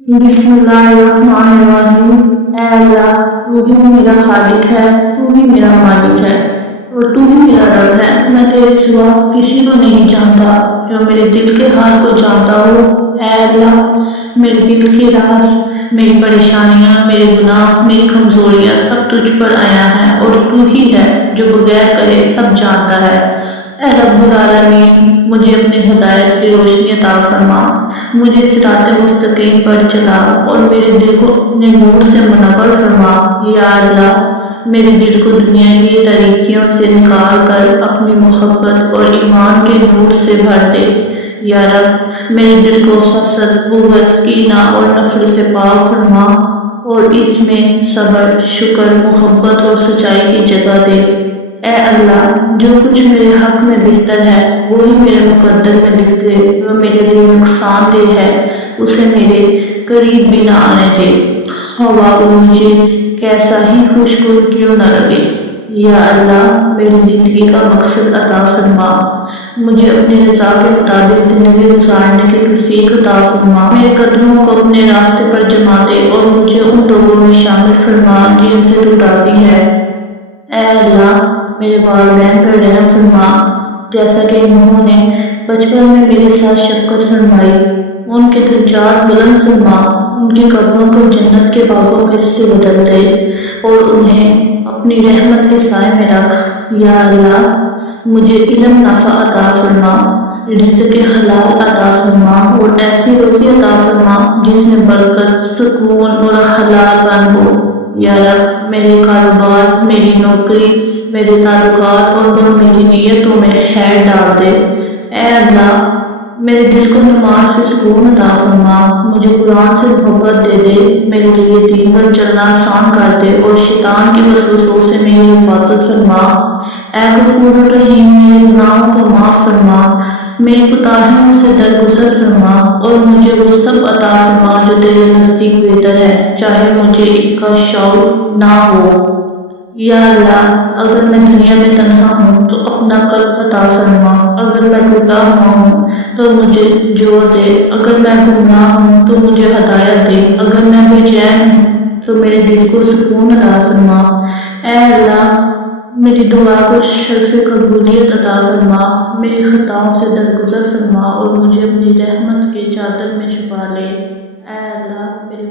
बिस्मिल्लाहिर्रहमानिर्रहीम। ऐ अल्लाह, तू ही मेरा खालिक है, तू ही मेरा मालिक है और तू ही मेरा रब है। मैं तेरे सिवा किसी को नहीं जानता जो मेरे दिल के हाल को जानता हो। ऐ अल्लाह, मेरे दिल के राज, मेरी परेशानियाँ, मेरे गुनाह, मेरी कमजोरियाँ सब तुझ पर आया है और तू ही है जो बगैर कहे सब जानता है। ऐ रब्बुल आलमीन, मुझे अपनी हिदायत की रोशनी अता फरमा, मुझे सिराते मुस्तकीम पर चला और मेरे दिल को अपने नूर से मुनव्वर फरमा। या अल्लाह, मेरे दिल को दुनिया की तरीकियों से निकाल कर अपनी मोहब्बत और ईमान के नूर से भर दे। या रब, मेरे दिल को हसद, बुग़्ज़, कीना और नफरत से पाक फरमा और इसमें सब्र, शुक्र, मोहब्बत और सच्चाई की जगह दे। ऐ अल्लाह, जो कुछ मेरे हक में बेहतर है वही मेरे मुकद्दर में लिख दे, जो मेरे लिए नुकसानदेह है उसे मेरे करीब भी न आने दे, हवा वो मुझे कैसा ही खुशगुल क्यों न लगे। या अल्लाह, मेरी ज़िंदगी का मकसद अता फरमा, मुझे अपनी रज़ा के मुताबिक ज़िंदगी गुजारने की तौफ़ीक़ अता फरमा, मेरे कदमों को अपने रास्ते पर जमा दे और मुझे उन लोगों में शामिल फरमा जिनसे तू राज़ी है। ऐ अल्लाह, मेरे वालिदैन पर रहम फरमा, जैसा कि उन्होंने बचपन में मेरे साथ शफ़क़त फरमाई। उनके दर्जात बुलंद फरमा, उनके कब्रों को जन्नत के बागों में से बदल दे और उन्हें अपनी रहमत के साए में रख। या अल्लाह, मुझे इल्म नाफ़ा अता फरमा, रिज़्क़ हलाल अता फरमा और ऐसी रोज़ी अता फरमा जिसमें बरकत, सुकून और हलालपन हो। या रब, मेरे कारोबार, मेरी नौकरी, मेरे ताल्लुकात और मेरी नीयतों में खैर डाल दे। ऐ अल्लाह, मेरे दिल को नमाज से सुकून अता फरमा, मुझे कुरान से मोहब्बत दे दे, मेरे लिए दीन पर चलना आसान कर दे और शैतान के वसवसों से मेरी हिफाजत फरमा। ऐ गफूर रहीम, मेरे गुनाहों को माफ़ फरमा, मेरी कोताहियों से दरगुजर फरमा और मुझे वो सब अता फरमा जो तेरे नज़दीक बेहतर है, चाहे मुझे इसका शौक़ ना हो। या अल्लाह, अगर मैं दुनिया में तन्हा हूँ तो अपना क़ल्ब अता फरमा, अगर मैं टूटा हुआ हूँ तो मुझे जोड़ दे, अगर मैं गुमराह हूँ तो मुझे हिदायत दे, अगर मैं बेचैन हूँ तो मेरे दिल को सुकून अता फरमा। ऐ अल्लाह, मेरी दुआ को शर्फ़ कबूलियत अता फरमा, मेरी ख़ताओं से दरगुजर फरमा और मुझे अपनी रहमत के चादर में छुपा ले। ऐ अल्लाह, मेरे